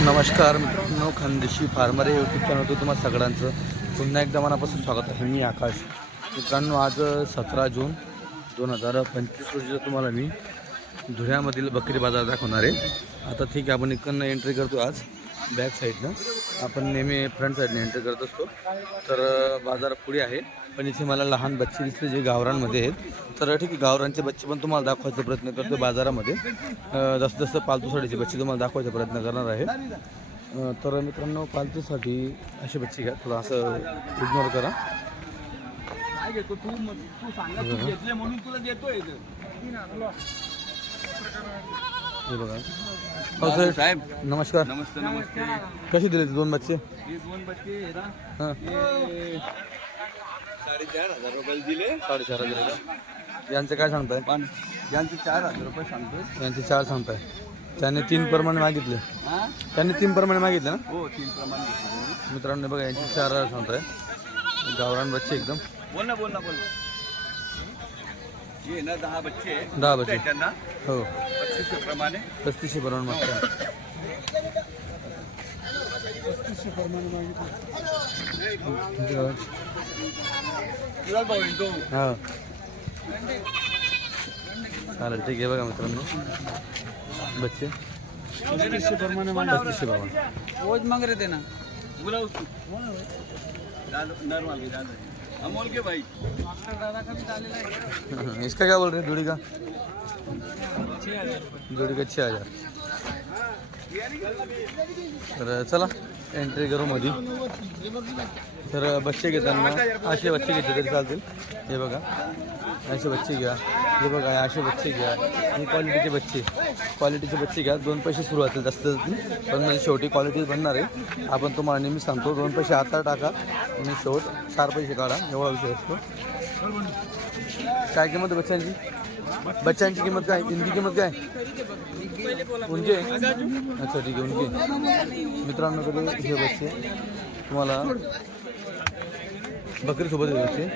नमस्कार मित्रांनो खानदेशी फार्मर या यूट्यूब चॅनलवर तुम्हाला सगळ्यांचं पुन्हा एकदा मनापासून स्वागत आहे. मी आकाश. मित्रांनो आज सतरा जून दोन हजार पंचवीस रोजीचं तुम्हाला मी धुळ्यामधील बकरी बाजार दाखवणार आहे. आता ठीक आहे आपण इकडनं एंट्री करतो आज. बॅक साईडनं आपण नेहमी फ्रंट साईडने एंटर करत असतो. तर बाजार पुढे आहे. पण इथे मला लहान बच्चे दिसले जे गावरांमध्ये आहेत. तर ठीक आहे गावरांचे बच्चे पण तुम्हाला दाखवायचा प्रयत्न करतो बाजारामध्ये. अं, जास्त पालतू साडीचे बच्चे तुम्हाला दाखवायचा प्रयत्न करणार आहे. तर मित्रांनो पालतूसाठी असे बच्चे घ्या. थोडं असं इग्नोर करा. घेतो तू तू सांगा तू घेतले म्हणून तुला देतोय हे बघा. हो सर. साहेब. नमस्कार. नमस्ते नमस्ते. कसे दिले ते दोन बच्चे? हे दोन बच्चे हे ना. हां. हे साडेचार हजार रुपये दिले. साडेचार हजार का यांचे काय सांगताय? पण यांचे चार हजार रुपये सांगतोय. यांचे चार सांगताय. त्याने तीन प्रमाणे मागितले. हा? त्यांनी तीन प्रमाणे मागितले ना? हो तीन प्रमाणे घेतले. मित्रांनो बघा यांचे चार हजार सांगताय. गावरान बच्चे एकदम. बोल ना बोल ना बोल हे ना दहा बच्चे. दहा बच्चे. त्यांना. हो. प्रमाणे पस्तीसशे प्रमाणे हा. चालेल ठीक आहे बघा मित्रांनो. बच्चे. पस्तीसशे प्रमाणे पस्तीसशे प्रमाणे रोज मांग रहे थे ना नरमाल अमोल के भाई. इसका क्या बोल रहे हैं? जोड़ी का? जोड़ी का छः हजार. तर चला एंट्री करू मध्ये तर बच्चे घेताना असे बच्चे घेतले तरी चालतील. हे बघा. असे बच्चे घ्या. हे बघा असे बच्चे घ्या. आणि क्वालिटीचे बच्चे. क्वालिटीचे बच्चे घ्या. दोन पैसे सुरू होतील जास्त पण म्हणजे शेवटी क्वालिटी बनणार आहे. आपण तुम्हाला नेहमी सांगतो दोन पैसे आता टाका आणि शेवट चार पैसे काढा. एवढा विषय असतो. काय किंमत बच्चांची बच्चांची किंमत काय? इनकी किंमत काय? उनके? अच्छा ठीक आहे उनके. मित्रांनो कडे हे बच्चे तुम्हाला बकरी सोबत हे बच्चे.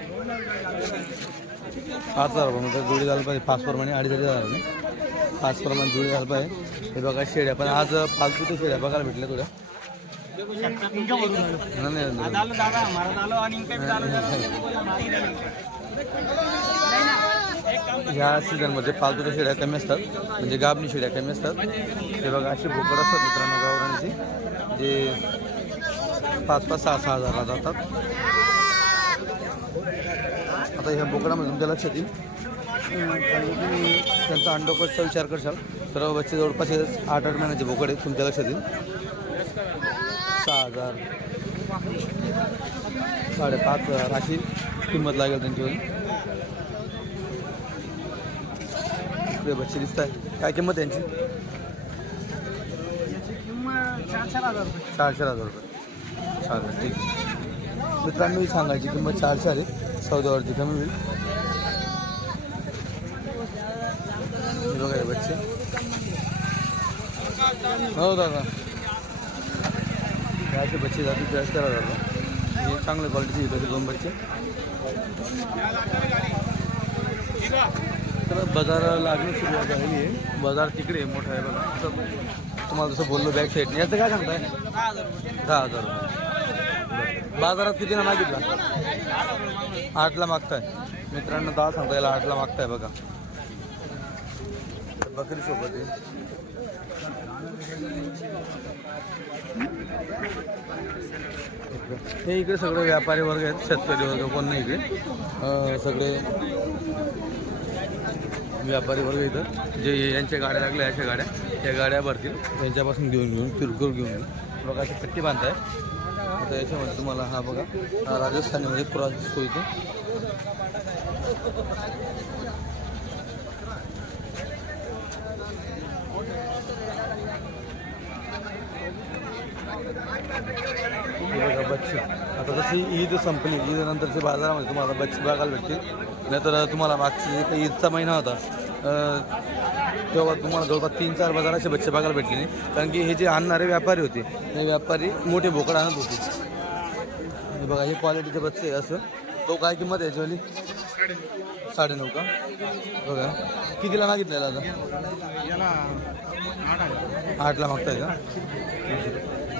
पाच हजार रुपये म्हणजे जोडी झालं पाहिजे. पाच प्रमाणे अडीच हजार रुपये पाच प्रमाणे जोडी झालं पाहिजे. हे बघा शेड्या. पण आज फालतू ते शेड्या बघायला भेटल्या थोड्या. नाही, ह्या सीझनमध्ये पालतूच्या शेड्या कमी असतात. म्हणजे गाबणी शेड्या कमी असतात. ते बघा असे बोकड असतात मित्रांनो गावरांची जे पाच पाच सहा सहा हजारला जातात. आता ह्या बोकडामध्ये तुमच्या लक्षात येईल तुम्ही त्यांचा अंडोपसचा विचार करशाल तर बच्चे जवळपास आठ आठ महिन्याचे बोकड आहेत तुमच्या लक्षात येईल सहा हजार. साडेपाच हजार अशी किंमत लागेल त्यांच्यावर इकडे बच्चे दिसत आहे. काय किंमत यांची? चार चार हजार रुपये. रुपये. चालेल ठीक. मित्रांनो ही सांगायची किंमत चारशे आहे. चौदावरती कमी होईल. बघा हे बच्चे हो दादा. असे बच्चे जातील चार चार हजार रुपये. हे चांगल्या क्वालिटीचे येतात दोन बच्चे तर बाजाराला लागणं सुरुवात झाली आहे बाजार तिकडे मोठा आहे बघा. तुम्हाला जसं बोललो बॅक साईड याचं काय सांगताय? दहा हजार रुपये. बाजारात कितीला मागितला? आठला मागताय. मित्रांनो दहा सांगता याला आठला मागताय बघा. बकरी सोबत हे इकडे सगळे व्यापारी वर्ग आहेत शेतकरी वर्ग कोण नाही इकडे. सगळे व्यापारी वर्ग इथं जे यांच्या गाड्या लागल्या अशा गाड्या त्या गाड्या भरतील. त्यांच्यापासून घेऊन घेऊन किरकोळ घेऊन घेऊन. बघा अशी पट्टी बांधताय. आता याच्यामध्ये तुम्हाला हा बघा हा राजस्थानीमध्ये म्हणजे क्रॉस दिसतो इथे. बच्ची बघा आता जशी ईद संपली ईद नंतरच्या बाजारामध्ये तुम्हाला बच्ची बघायला भेटतील. नाहीतर तुम्हाला मागची काही ईदचा महिना होता. तेव्हा तुम्हाला जवळपास तीन चार बाजाराचे बच्चे बघायला भेटले नाही. कारण की हे जे आणणारे व्यापारी होते हे व्यापारी मोठे बोकड आणत होते. हे बघा हे क्वालिटीचे बच्चे असं. तो काय किंमत आहे याच्यावाली? साडेनऊ का? बघा. कितीला मागितलेला आता? आठला मागताय का?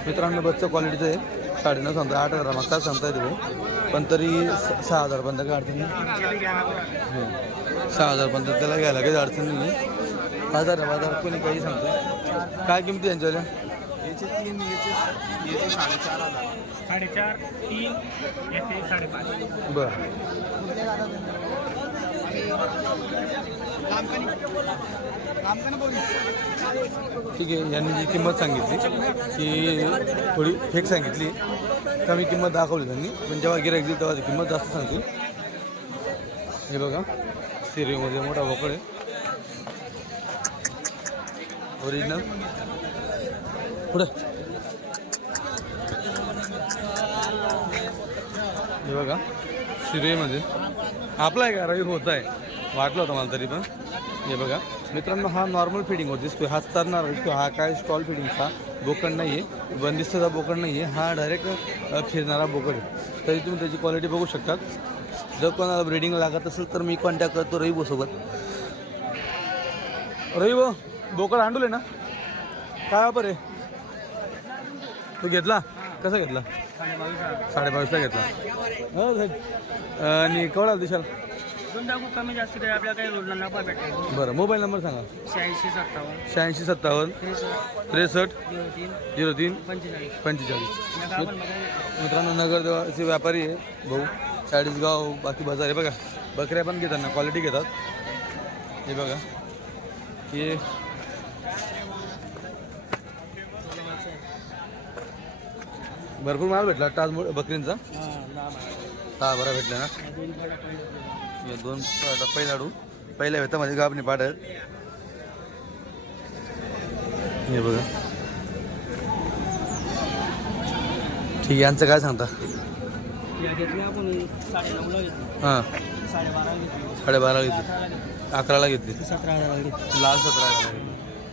मित्रांनो बसचं क्वालिटीचं आहे. साडेनऊ सांगताय आठ हजार मागता सांगताय ते भाऊ पण तरी स- सहा हजारपर्यंत काय अडचण हो. सहा हजारपर्यंत त्याला घ्यायला काही अडचण नाही. आहे बाजार आहे बाजार. कोणी काही सांगतं काय किमती यांच्यावाल्या? याचे तीन याचे याचे साडेचार हजार. साडेचार तीन याचे साडेपाच. बरं. ठीक आहे यांनी जी किंमत सांगितली ती थोडी फेक सांगितली. कमी किंमत दाखवली त्यांनी. पण जेव्हा गिरायक देईल तेव्हा ती किंमत जास्त सांगतील. हे बघा. सिरियलमध्ये मोठा बोकड आहे. ओरिजिनल पुढे. हे बघा सिरियलमध्ये. आपला आहे का रवी होत आहे. वाटलं होतं मला तरी पण. हे बघा मित्रांनो हा नॉर्मल फिडिंग होत दिसतोय. हा चरणार दिसतो हा काय स्टॉल फिडिंगचा बोकड नाही आहे बंदिस्तचा बोकड नाही आहे हा डायरेक्ट फिरणारा बोकड आहे. तरी तुम्ही त्याची क्वालिटी बघू शकतात. जर कोणाला ब्रिडिंग लागत असेल तर मी कॉन्टॅक्ट करतो रवी सोबत. रवी भाऊ बोकड हांडूल ना? काय वापर आहे? तू घेतला? कसा घेतला? साडेबावीसला घेतला. हो आणि केवढा दिशाल? कमी जास्त बरं मोबाईल नंबर सांगा. शहाऐंशी सत्तावन्न. शहाऐंशी सत्तावन्न. त्रेसष्ट. झिरो तीन. पंचेचाळीस. पंचेचाळीस. मित्रांनो नगरदेवाचे व्यापारी आहे भाऊ. चाळीसगाव बाकी बाजार आहे बघा. बकऱ्या पण घेतात ना क्वालिटी घेतात. हे बघा. हे भरपूर माल भेटला टाच बकरींचा. हा लांब बरा भेटला ना. दोन पाड्या पहिले होते. हे दोन पहिला लाडू पहिल्या पाठ आहेत हे बघा. ठीक आहे यांचं काय सांगता? या आपण साडेनऊला घेतली. हां. साडेबारा घेतली. घेतली. अकराला घेतली. अकराला घेतली. सतरा हजाराला घेतली. लाल सतरा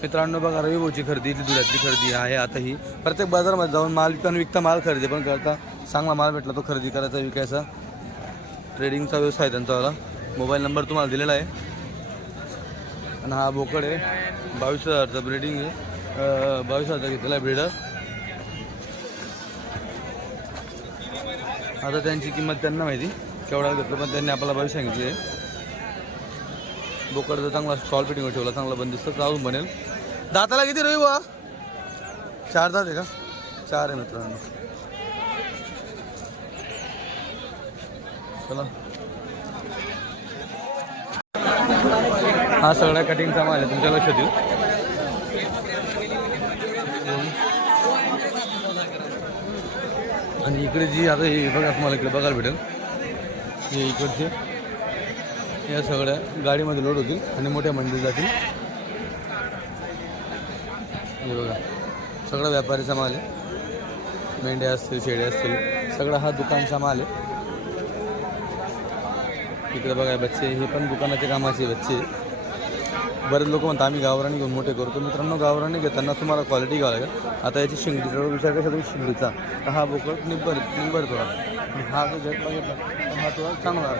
मित्रांनो बघा रविभाऊची खरेदी इथली दुधातली खरेदी आहे आता ही. प्रत्येक बाजारामध्ये जाऊन माल पण विकता माल खरेदी पण करता. चांगला माल भेटला तो खरेदी करायचा विकायचा. ट्रेडिंगचा व्यवसाय त्यांचा वाला. मोबाईल नंबर तुम्हाला दिलेला आहे. आणि हा बोकड आहे. बावीस हजारचा ब्रिडिंग आहे. बावीस हजारचा घेतलेला आहे ब्रिडर आता त्यांची किंमत त्यांना माहिती. केवढा घेतलं पण त्यांनी आपल्याला बावीस सांगितली आहे. बोकडचा चांगला स्टॉल फिटिंग ठेवला चांगला बंदिस्त चालून बनेल. दाताला किती रोई बा चार दात आहे का? चार आहे मित्रांनो. चला. हा सगळ्या कटिंगचा माल आहे तुमच्या लक्षात येईल. आणि इकडे जी आता हे बघा तुम्हाला इकडे बघायला भेटेल. हे इकडचे. या सगळ्या गाडीमध्ये लोड होतील आणि मोठ्या मंदिर जातील. हे बघा सगळा व्यापारीचा माल आहे. मेंढ्या असतील शेळ्या असतील सगळा हा दुकानचा माल आहे. इकडे बघा बच्चे हे पण दुकानाच्या कामाचे बच्चे आहे. बरेच लोक म्हणतात आम्ही गावराणी घेऊन मोठे करतो. मित्रांनो गावराणी घेताना तुम्हाला क्वालिटी घ्यावं लागेल आता याची शिंगडीचा विचार कसा तुम्ही शिंगडीचा? तर हा बोकड निब्बर निब्बर थोडा. हा जो घेत बघितला हा थोडा चांगला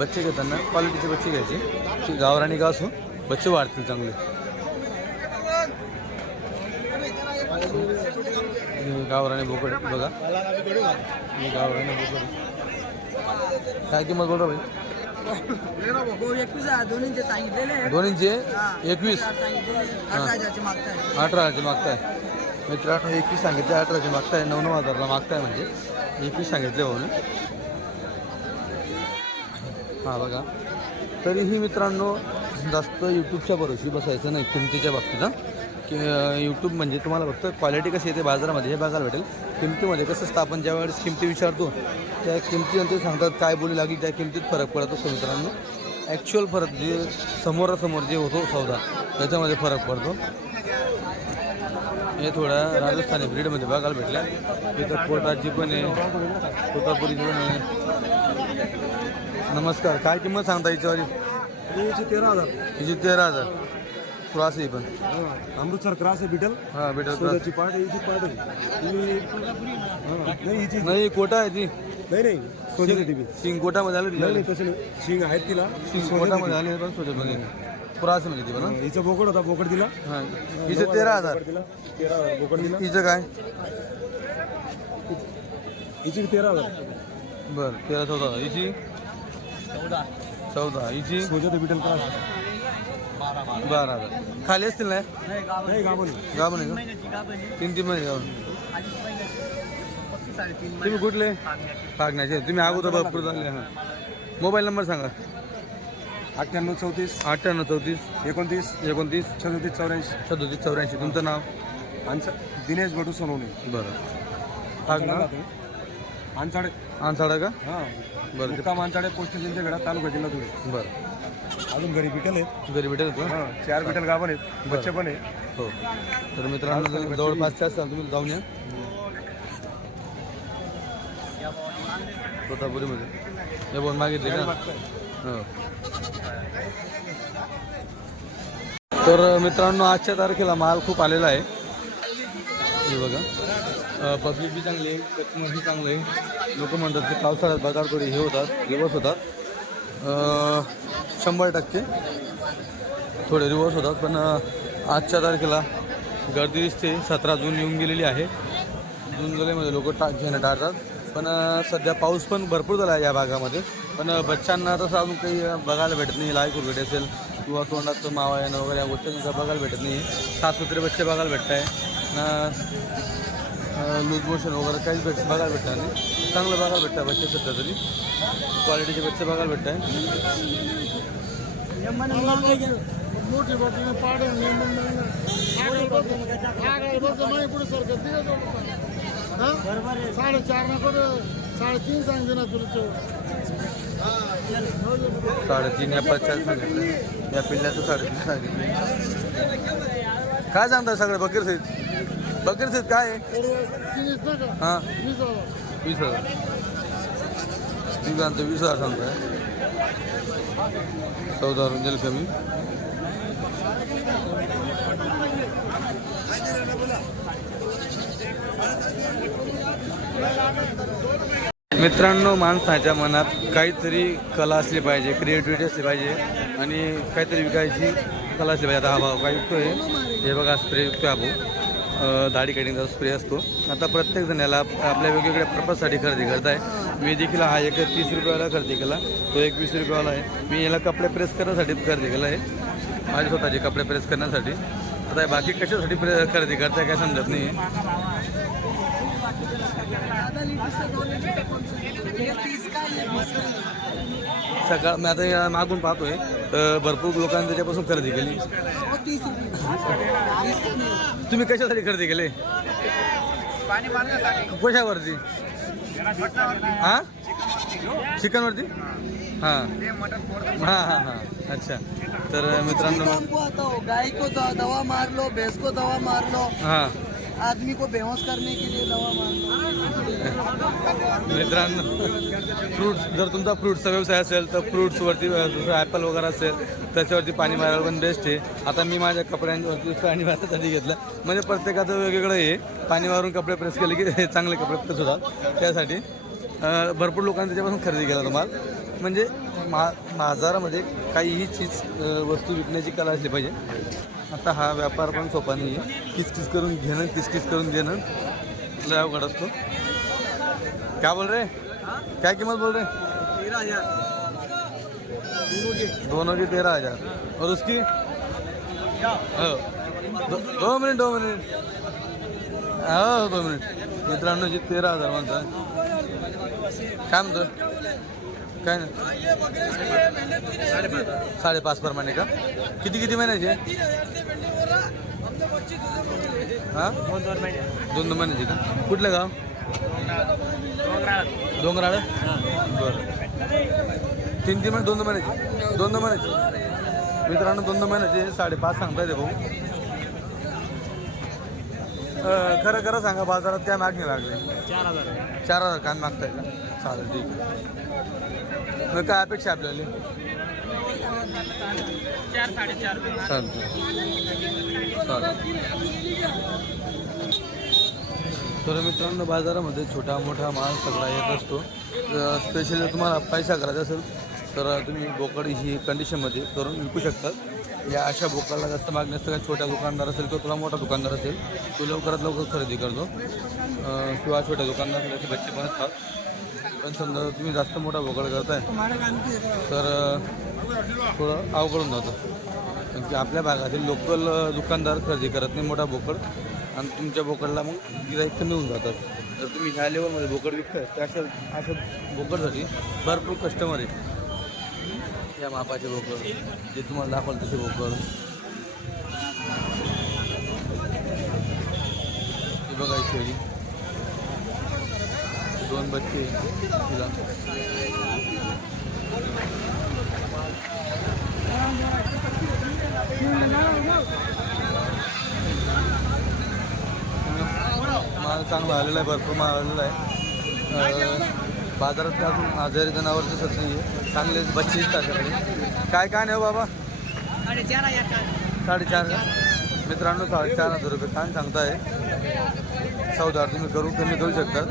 बच्चे घेताना क्वालिटीचे बच्चे घ्यायचे. की गावराणी का असो बच्चे वाढतील चांगले. गावरानी गावराणी बोकड बघा. हे गावराणी बोकड काय किंमत बोलतो भाई दोन्हीचे हा. एकवीस. अठरा हजारचे मागताय. मित्रांनो एकवीस सांगितले अठराचे मागताय. नऊ नऊ हजारला मागताय म्हणजे. एकवीस सांगितले म्हणून हां बघा. तरीही मित्रांनो जास्त यूट्यूबच्या भरोशी बसायचं नाही किमतीच्या बाबतीत की यूट्यूब म्हणजे तुम्हाला फक्त क्वालिटी कशी येते बाजारामध्ये हे बघायला भेटेल. किमतीमध्ये कसं असतं आपण ज्या वेळेस किमती विचारतो त्या किमतीनंतर सांगतात काय बोली लागेल त्या किमतीत फरक पडत. असतो मित्रांनो ॲक्च्युअल फरक जे समोरासमोर जे होतो सौदा त्याच्यामध्ये फरक पडतो. हे थोड्या राजस्थानी ब्रीडमध्ये बघायला भेटल्या. इथं कोटाची पण आहे कोटापुरीची पण आहे. नमस्कार काय किंमत सांगता हिच्यावाली याचे तेरा हजार. हिची तेरा हजार. क्रॉस आहे पण. अमृतसर क्रॉस आहे बिटल. हा बेटर क्रॉस. पाट आहे हिची पाट आहे. ही- हा, नाही हिची नाही कोटा आहे ती. नाही नाही सोन्याची टीव्ही शिंग कोटामध्ये आली नाही ती नाही तसं नाही. शिंग आहेत तिला शिंग कोटामध्ये आली पण सोच्यामध्ये क्रॉस म्हणजे ती पण हा, हिचं बोकड होता बोकड दिला हा. हिचे तेरा हजार. बोकड दिला तेरा हजार बोकड दिला हिचं काय? हिची बी तेरा हजार. बरं तेरा चौदा हजार. हिची? चौदा. हिची? सोन्याचं बिटल क्रॉस बारा हजार खाली असतील ना? नाही गाभण गाभण आहे का? तीन तीन महिने गाभण तुम्ही कुठले? पागण्याचे तुम्ही अगोदर भरपूर झाले हां. मोबाईल नंबर सांगा. अठ्ठ्याण्णव चौतीस. अठ्ठ्याण्णव चौतीस. एकोणतीस. एकोणतीस. छत्तीस चौऱ्याऐंशी. सदोतीस चौऱ्याऐंशी. तुमचं नाव? आमचं दिनेश भटू सोनवणे. बरं. ना आमचाडे आनसाडा. का? हां. बरं मुक्काम आमचाडे पोस्ट स्टेशनच्या घरात तालुका जिल्हा धुळे. बरं. अजून घरी बिटल आहेत. घरी भेटेल का? हां चार बिटल गाभण आहेत बच्चे पण आहे हो. तर मित्रांनो जर जवळपासचे असाल तुम्ही जाऊन या. कोतापुरीमध्ये हे बोल मागितले का? हो. तर मित्रांनो आजच्या तारखेला माल खूप आलेला आहे. हे बघा. पब्लिक बी चांगली आहे कस्टमर बी चांगलं आहे. लोक म्हणतात की पावसाळ्यात बाजार थोडी हे होतात रिवर्स होतात. अं, शंभर टक्के. थोडे रिवर्स होतात पण आजच्या तारखेला गर्दी दिसते. सतरा जून येऊन गेलेली आहे. जून जुलैमध्ये लोक टा घेणं टाळतात. पण सध्या पाऊस पण भरपूर झाला आहे या भागामध्ये. पण बच्चांना तसं अजून काही बघायला भेटत नाही. लाय भेट असेल किंवा तोंडात मावा येणं वगैरे या गोष्टी बघायला भेटत नाही. सातपुत्रे बच्चे बघायला भेटत आहे लूज मोशन वगैरे काहीच भेट बघायला भेटणार नाही. चांगलं बघायला भेटतं बच्चे सध्या तरी. क्वालिटीचे बच्चे बघायला भेटत आहे मोठी बाटली पाडे साडेचार ना कुठं साडेतीन सांगते ना तुला साडेतीन या पाचशे सांगितलं. या पिल्ल्याचं साडेतीन सांगितलं. काय सांगता सगळे? बकीर सहित. बकीर सहित काय? हां. वीस हजार. वीस हजार. वीस हजार सांगताय. चौदा रंजन कमी. मित्रांनो माणसाच्या मनात काहीतरी कला असली पाहिजे क्रिएटिव्हिटी असली पाहिजे आणि काहीतरी विकायची कला असली पाहिजे. आता हा भाऊ काय विकतोय? हे बघा स्प्रे विकतोय हा भाऊ. दाढी कटिंगचा स्प्रे असतो. आता प्रत्येक जण याला आपल्या वेगवेगळ्या पर्पजसाठी खरेदी करत आहे मी देखील हा एक तीस रुपयाला खरेदी केला. तो एक वीस रुपयाला आहे. मी याला कपडे प्रेस करण्यासाठी खरेदी केला आहे. माझे स्वतःचे कपडे प्रेस करण्यासाठी. आता हे बाकी कशासाठी प्रे खरेदी करताय काय समजत नाही सकाळ मी आता या मागून पाहतोय तर भरपूर लोकांनी त्याच्यापासून खरेदी केली. तुम्ही कशासाठी खरेदी केले? कशावरती? हा? चिकनवरती? हां. हां हां हां. अच्छा. तर मित्रांनो गाय को दवा दवा मार लो भैंस को दवा मार लो हां. आदमी को बेहोश करने के लिए दवा मार लो मित्रांनो फ्रूट्स जर तुमचा फ्रुट्सचा व्यवसाय असेल तर फ्रूट्सवरती जसं ॲपल वगैरे असेल त्याच्यावरती पाणी मारायला पण बेस्ट आहे. आता मी माझ्या कपड्यांवरती पाणी मारण्यासाठी घेतलं. म्हणजे प्रत्येकाचं वेगवेगळं आहे पाणी मारून कपडे प्रेस केले की हे चांगले कपडे प्रेस होतात. त्यासाठी भरपूर लोकांनी त्याच्यापासून खरेदी केला तुम्हाला म्हणजे मा बाजारामध्ये काहीही चीज वस्तू विकण्याची कला असली पाहिजे. आता हा व्यापार पण सोपा नाही आहे किसकिस करून घेणं किचकिच करून देणं लय अवघड असतो. क्या बोल रहे? क्या कीमत बोल रहे? तेरह हजार दोनों की तेरह हजार। और उसकी? हो. दो, दो मिनिट दो मिनिट। हो दो मिनिट। मित्रांनो जी तेरा हजार म्हणता काय म्हणतो? काय ना साडेपाच प्रमाणे का? किती किती महिन्याचे? हा? दोन दोन महिन्याचे का? कुठलं गाव? डोंगराळ? बरं. तीन तीन महिने दोन दोन महिन्याचे? दोन दोन महिन्याचे? मित्रांनो दोन दोन महिन्याचे साडेपाच सांगता येते भाऊ. खरं खरं सांगा बाजारात काय मागणी लागली? चार हजार. चार हजार कान मागताय का? चालेल ठीक आहे. मग काय अपेक्षा आपल्याला? चालतं चालेल. तर मित्रांनो बाजारामध्ये छोटा मोठा माल सगळा येत असतो. स्पेशली तुम्हाला पैसा करायचा असेल तर तुम्ही बोकड ही कंडिशनमध्ये करून विकू शकतात या अशा बोकडाला जास्त मागणी असतं काही छोटा दुकानदार असेल किंवा तुला मोठा दुकानदार असेल तो लवकरात लवकर खरेदी करतो. किंवा छोट्या दुकानदार असे बच्चे पण असतात. पण समजा तुम्ही जास्त मोठा बोकड करताय तर थोडं थोडं अवघडून जातं. कारण की आपल्या भागातील लोकल दुकानदार खरेदी करत नाही मोठा बोकड. आणि तुमच्या बोकडला मग गिराईक कमी होऊन जातात. जर तुम्ही ह्या लेवलमध्ये बोकड विकताय तर अशा अशा बोकडसाठी भरपूर कस्टमर आहे या मापाचे बोकड जे तुम्हाला दाखवलं तसे बोकड हे बघा शेळी दोन बच्चे आहे तिला. माल चांगला आलेला आहे भरपूर माल आलेला आहे. बाजारात काय अजून आजारी जनावर दिसत नाही आहे चांगले बच्चे दिसतात त्याच्याकडे काय काय नाही हो बाबा? साडेचार मित्रांनो साडेचार हजार रुपये कान सांगताय? चौदा तुम्ही करू कमी करू शकता.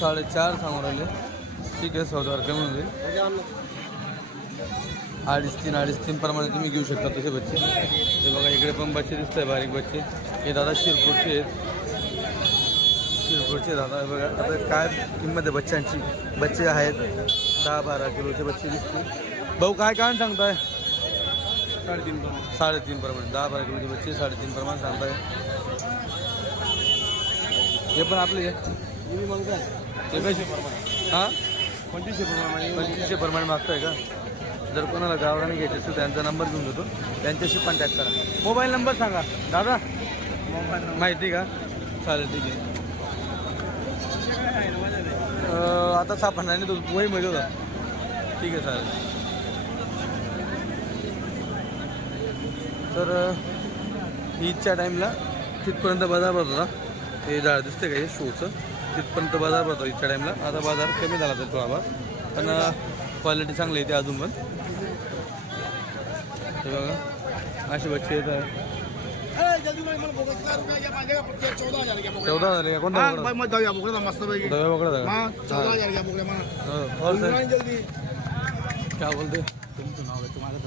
साडेचार सांगून राहिले. ठीक आहे चौदा कमी होईल. अडीच तीन अडीच तीन प्रमाणे तुम्ही घेऊ शकता तसे बच्चे ते बघा इकडे पण बच्चे दिसत आहे बारीक बच्चे हे दादा शिरपूरचे आहेत. शिरपूरचे दादा बघा आता काय किंमत आहे बच्चांची बच्चे आहेत दहा बारा किलोचे बच्चे दिसतील. भाऊ काय काय सांगताय? साडेतीन साडेतीन प्रमाणे दहा बारा किलोचे बच्चे साडेतीन प्रमाणे सांगताय. हे पण आपले. ते कसे? हां? पंचवीसशे प्रमाणे पंचवीसशे प्रमाणे मागताय का? जर कोणाला गावराने घ्यायचे असेल त्यांचा नंबर घेऊन देतो त्यांच्याशी कॉन्टॅक्ट करा. मोबाईल नंबर सांगा. दादा? माहिती का? चालेल ठीक आहे. आता सापडणार नाही तो वही वहीमध्ये होता. ठीक आहे चालेल. तर ईदच्या टाईमला तिथपर्यंत बाजार भरत होता. हे झाड दिसते का? हे शोचं. तिथपर्यंत बाजार भरतो ईदच्या टाईमला आता बाजार कमी झाला तर थोडा पण क्वालिटी चांगली येते अजून पण. हे बघा. असे बच्चे येतात आहे चौदा हजार का कोणता पकडा? मग जाऊया बोकडा मस्त पैकी. दव्या पकडा का? हा चौदा हजार घ्या बोकड्या मला हो, और सर. जल्दी. क्या बोलते तुमचं नाव आहे तुम्हाला